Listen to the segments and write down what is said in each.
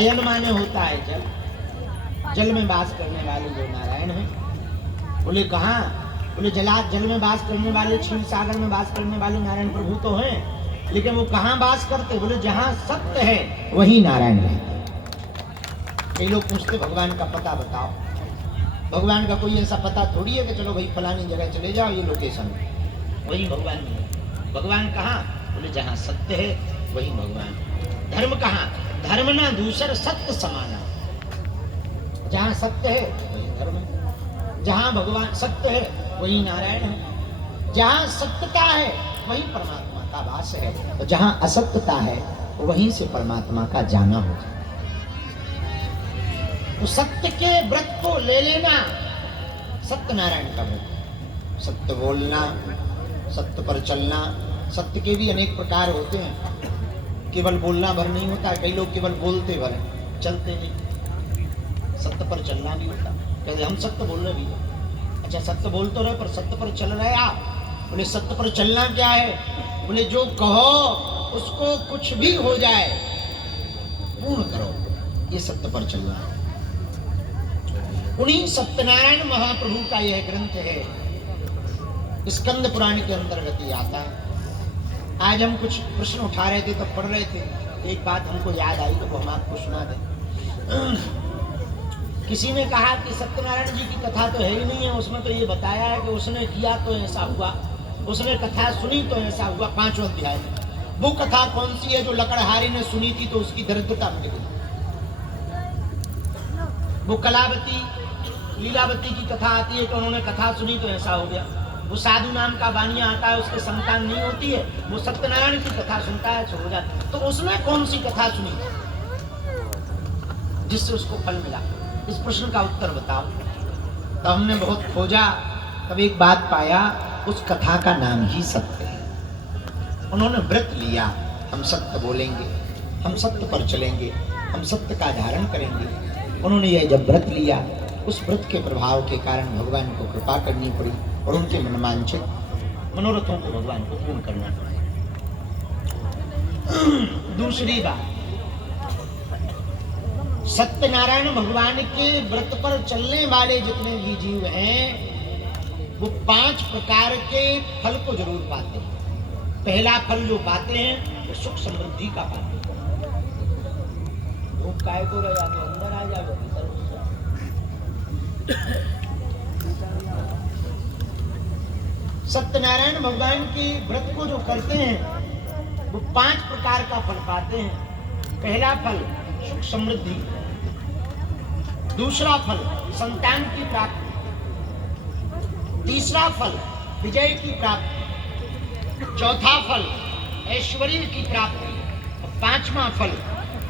अयन माने होता है जल, जल में वास करने वाले जो नारायण हैं। बोले कहाँ? बोले जल में वास करने वाले, क्षीर सागर में वास करने वाले नारायण प्रभु तो हैं, लेकिन वो कहाँ वास करते? बोले जहाँ सत्य है वही नारायण रहते। कई लोग पूछते भगवान का पता बताओ। भगवान का कोई ऐसा पता थोड़ी है कि चलो भाई फलानी जगह चले जाओ, ये लोकेशन वही भगवान नहीं है। भगवान कहाँ? बोले जहाँ सत्य है वही भगवान। धर्म कहाँ? धर्म ना दूसर सत्य समाना। जहाँ सत्य है वही धर्म है, जहाँ भगवान सत्य है वही नारायण है, जहाँ सत्यता है वही परमात्मा का वास है, और जहाँ असत्यता है वहीं से परमात्मा का जाना हो जाए। तो सत्य के व्रत को ले लेना सत्यनारायण का व्रत। सत्य बोलना, सत्य पर चलना। सत्य के भी अनेक प्रकार होते हैं, केवल बोलना भर नहीं होता। कई लोग केवल बोलते भर चलते नहीं। सत्य पर चलना भी होता। कहते हम सत्य बोल रहे भी। अच्छा सत्य बोल तो रहे पर सत्य पर चल रहे आप। बोले सत्य पर चलना क्या है? बोले जो कहो उसको कुछ भी हो जाए पूर्ण करो, ये सत्य पर चलना है। उन्हीं सत्यनारायण महाप्रभु का यह ग्रंथ है, स्कंद पुराण के अंतर्गत ही आता है। आज हम कुछ प्रश्न उठा रहे थे, तब पढ़ रहे थे, एक बात हमको याद आई तो वो हम आपको सुना दें। किसी ने कहा कि सत्यनारायण जी की कथा तो है ही नहीं है, उसमें तो ये बताया है कि उसने किया तो ऐसा हुआ, उसने कथा सुनी तो ऐसा हुआ। 5वां अध्याय में वो कथा कौन सी है जो लकड़हारी ने सुनी थी तो उसकी दरिद्रता मिट गई? वो कलावती लीलावती की कथा आती है कि उन्होंने कथा सुनी तो ऐसा हो गया। वो साधु नाम का बानिया आता है, उसके संतान नहीं होती है, वो सत्यनारायण की कथा सुनता है तो हो जाता है। तो उसने कौन सी कथा सुनी जिससे उसको फल मिला? इस प्रश्न का उत्तर बताओ। तो हमने बहुत खोजा, तब एक बात पाया, उस कथा का नाम ही सत्य है। उन्होंने व्रत लिया, हम सत्य बोलेंगे, हम सत्य पर चलेंगे, हम सत्य का धारण करेंगे। उन्होंने यह जब व्रत लिया, उस व्रत के प्रभाव के कारण भगवान को कृपा करनी पड़ी और उनके मनमांछित मनोरथों को भगवान को पूर्ण करना पड़ा। दूसरी बात, सत्यनारायण भगवान के व्रत पर चलने वाले जितने भी जीव हैं वो 5 प्रकार के फल को जरूर पाते हैं। पहला फल जो पाते हैं वो सुख समृद्धि का पाते हैं। भूख काय को रह जाते, अंदर आ जाओ, भीतर घुस जाओ। सत्यनारायण भगवान के व्रत को जो करते हैं वो 5 प्रकार का फल पाते हैं। पहला फल सुख समृद्धि, दूसरा फल संतान की प्राप्ति, तीसरा फल विजय की प्राप्ति, चौथा फल ऐश्वर्य की प्राप्ति, और 5वां फल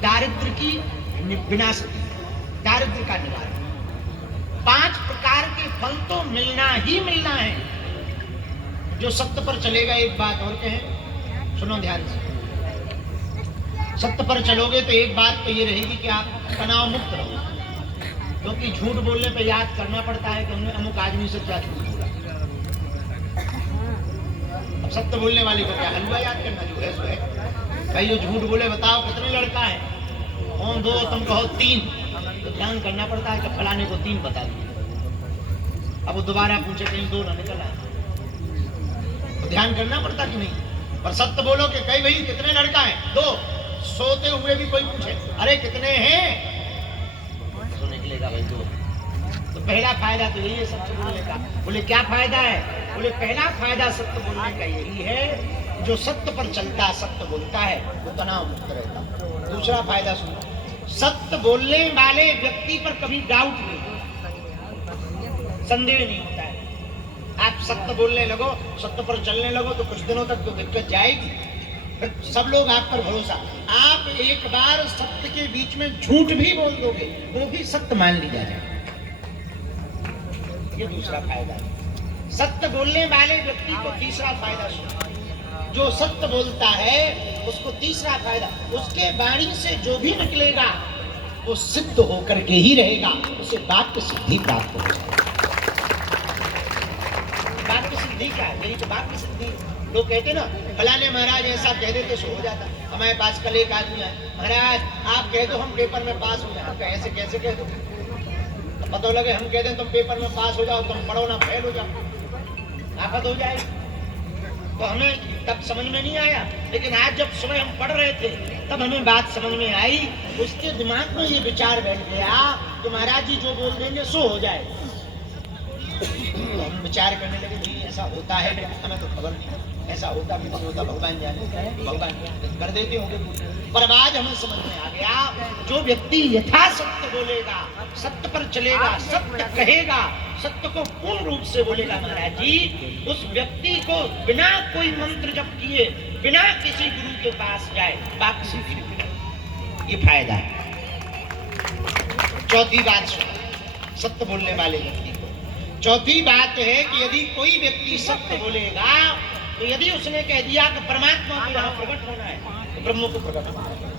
दारिद्र्य की विनाशति, दारिद्र्य का निवारण। 5 प्रकार के फल तो मिलना ही मिलना है जो सत्य पर चलेगा। एक बात और कहें, सुनो ध्यान से। सत्य पर चलोगे तो एक बात तो ये रहेगी कि आप तनाव मुक्त रहोगे, क्योंकि झूठ बोलने पे याद करना पड़ता है कि हमने अमुक आदमी से क्या झूठ बोला। अब सत्य बोलने वाले को क्या हलवा याद करना, जो है सो है। भाई जो झूठ बोले बताओ कितने लड़का है? कौन? 2, तुम कहो 3, तो ध्यान करना पड़ता है कि फलाने को 3 बता दिए। अब वो दोबारा पूछे कहीं 2 ना निकल आए, तो ध्यान करना पड़ता कि नहीं? पर सत्य बोलो कि कई भाई कितने लड़का है? 2। सोते हुए भी कोई पूछे अरे कितने हैं, तो निकलेगा भाई 2। तो पहला फायदा तो यही है सत्य बोलने का। बोले क्या फायदा है? बोले पहला फायदा सत्य बोलने का यही है, जो सत्य पर चलता, सत्य बोलता है वो तनाव मुक्त रहता। दूसरा फायदा सुनो, सत्य बोलने वाले व्यक्ति पर कभी डाउट नहीं, संदेह नहीं होता है। आप सत्य बोलने लगो, सत्य पर चलने लगो तो कुछ दिनों तक तो दिक्कत जाएगी, सब लोग आप पर भरोसा। आप एक बार सत्य के बीच में झूठ भी बोल दोगे वो भी सत्य मान लिया जाए। ये दूसरा फायदा है सत्य बोलने वाले व्यक्ति को। तीसरा फायदा सुनो, जो सत्य बोलता है उसको तीसरा फायदा, उसके वाणी से जो भी निकलेगा वो सिद्ध होकर के ही रहेगा, उसे वाक्य सिद्धि प्राप्त हो जाएगी। वाक्य सिद्धि क्या है? यही तो वाक्य सिद्धि। लोग कहते ना फलाने महाराज ऐसा कह देते सो हो जाता। हमारे पास कल एक आदमी है, महाराज आप कह दो हम पेपर में पास हो जाए। ऐसे कैसे कह दो? पता लगे हम कह दें तुम पेपर में पास हो जाओ, तुम पढ़ो ना फेल हो जाओ, आफत हो जाएगी। तो हमें तब समझ में नहीं आया, लेकिन आज जब सुबह हम पढ़ रहे थे तब हमें बात समझ में आई। उसके दिमाग में ये विचार बैठ गया कि महाराज जी जो बोल देंगे सो हो जाए। तो हम विचार करने लगे भाई ऐसा होता है, हमें तो खबर नहीं, ऐसा होता भी नहीं होता, भगवान जाने, भगवान कर देते होंगे। पर आज हमें समझ में आ गया, जो व्यक्ति यथासत्य बोलेगा, सत्य पर चलेगा, सत्य कहेगा, सत्य को पूर्ण रूप से बोलेगा महाराज जी, उस व्यक्ति को बिना कोई मंत्र जप किए, बिना किसी गुरु के पास जाए, बाप से ये फायदा है। चौथी बात सुनो सत्य बोलने वाले व्यक्ति को। चौथी बात है कि यदि कोई व्यक्ति सत्य बोलेगा तो यदि उसने कह दिया कि परमात्मा को यहाँ प्रकट होना है तो ब्रह्म को प्रकट होना है।